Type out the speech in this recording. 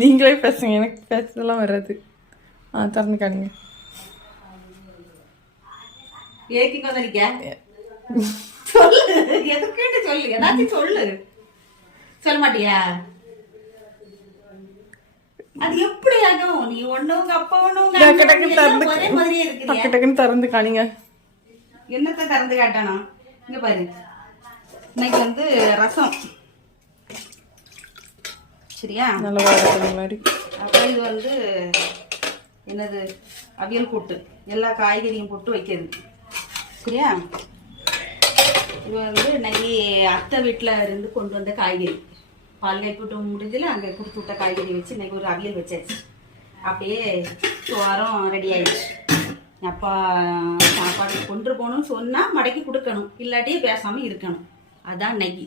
நீங்களே பேசுங்க எனக்கு பேசுறதெல்லாம் வராது. ஆ திறந்து காணுங்க ஏக்கிக்கு வந்திருக்க சொல்லு. எதுக்கிட்ட சொல்லு? ஏதாச்சும் சொல்லு. சொல்ல மாட்டியா? அது எப்படி ஆகும்? நீ ஒண்ணு உங்க அப்பா ஒண்ணு உங்க ஒரே மாதிரியே இருக்கிறியா டக்கு டக்குன்னு திறந்து காணுங்க. என்னத்த திறந்து காட்டணும் இங்க பாரு. இன்னைக்கு வந்து ரசம். சரியா நல்ல மாதிரி. அப்புறம் இது வந்து என்னது? அவியல் கூட்டு. எல்லா காய்கறியும் போட்டு வைக்கிறது. சரியா? இது வந்து இன்னைக்கு அத்தை வீட்டில் இருந்து கொண்டு வந்த காய்கறி. பால்காய் கூட்டு முடிஞ்சல அங்கே கொடுத்து விட்ட காய்கறி வச்சு இன்னைக்கு ஒரு அவியல் வச்சாச்சு. அப்படியே சோரம் ரெடி ஆயிடுச்சு. அப்பா சாப்பாடு கொண்டு போகணும்னு சொன்னால் மடக்கி கொடுக்கணும். இல்லாட்டியே பேசாமல் இருக்கணும். அதான் இன்னைக்கு.